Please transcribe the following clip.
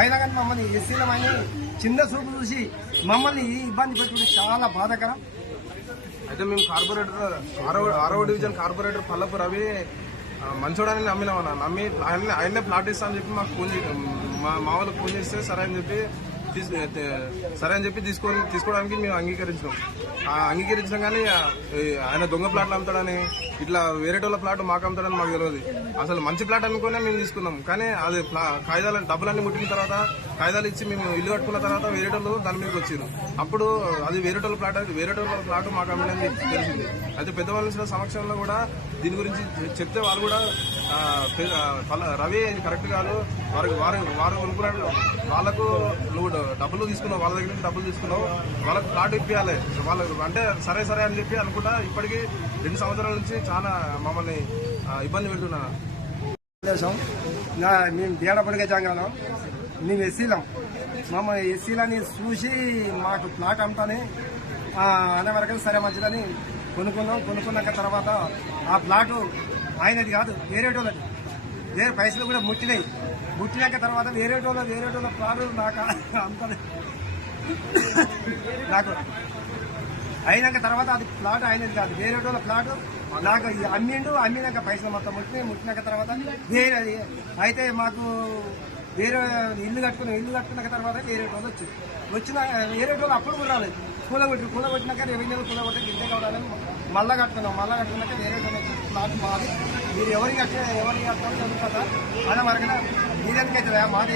అయినా కానీ మమ్మల్ని ఎస్సీలమని చిన్న చూపు చూసి మమ్మల్ని ఇబ్బంది పెట్టుకుంటే చాలా బాధాకరం. అయితే మేము కార్పొరేటర్ 6వ డివిజన్ కార్పొరేటర్ పల్లపు రవి మంచోడని నమ్మినామన్నా. నమ్మి ఆయన్నే ప్లాట్ ఇస్తా అని చెప్పి మాకు ఫోన్ మా వాళ్ళకి ఫోన్ చేస్తే సరే అని చెప్పి తీసుకోవడానికి మేము అంగీకరించాం. కానీ ఆయన దొంగ ప్లాట్లు అమ్ముతాడని, ఇట్లా వేరేటోళ్ళ ప్లాట్ మాకు అమ్ముతాడని మాకు తెలియదు. అసలు మంచి ప్లాట్ అనుకునే మేము తీసుకున్నాం. కానీ అది కాగితాలు డబ్బులన్నీ ముట్టిన తర్వాత, కాగితాలు ఇచ్చి మేము ఇల్లు కట్టుకున్న తర్వాత వేరేటోళ్ళు దాని మీదకి వచ్చారు. అప్పుడు అది వేరేటోళ్ళ ప్లాట్ మాకు అమ్మడని తెలిసింది. అయితే పెద్దవాళ్ళ సమక్షంలో కూడా దీని గురించి చెప్తే వాళ్ళు కూడా రవి కరెక్ట్ కాదు, వారు కొనుక్కున్నాడు, వాళ్ళకు నువ్వు డబ్బులు తీసుకున్నావు, వాళ్ళ దగ్గర నుంచి డబ్బులు తీసుకున్నావు, వాళ్ళకు ప్లాట్ ఇప్పించాలి వాళ్ళకు అంటే సరే అని చెప్పి అనుకుంటా ఇప్పటికీ 2 సంవత్సరాల నుంచి చాలా మమ్మల్ని ఇబ్బంది పెడుతున్నాను. మేము దేడపడిగే జంగాలం, మేము ఎస్సీలం. మమ్మల్ని ఎస్సీలని చూసి మాకు ప్లాట్ అమ్ముతానే అనే వరకు సరే మంచిదని కొనుక్కున్నాక తర్వాత ఆ ప్లాటు ఆయనది కాదు, వేరేటోళ్ళది. వేరే పైసలు కూడా ముట్టినాక తర్వాత వేరేటోళ్ళ ప్లాట్ నాకు అమ్ముతాను. నాకు అయినాక తర్వాత అది ప్లాట్ అయినది కాదు, వేరేటోళ్ళ ప్లాట్ నాకు అమ్మినాక పైసలు మొత్తం ముట్టినాక తర్వాత వేరే. అయితే మాకు వేరే ఇల్లు కట్టుకున్నాక తర్వాత వేరేటోళ్ళు వచ్చిన వేరేటోళ్ళు అప్పుడు కూడా రాలేదు. కూలగొట్టినాక రెవెన్యూలు కూలగొట్టి ఇంతే కావాలని మళ్ళా కట్టుకున్నాక వేరేటోళ్ళు ప్లాట్ మాది, మీరు ఎవరికి కట్టాలో కదా అనే వరకు మీరెందుకైతే మాది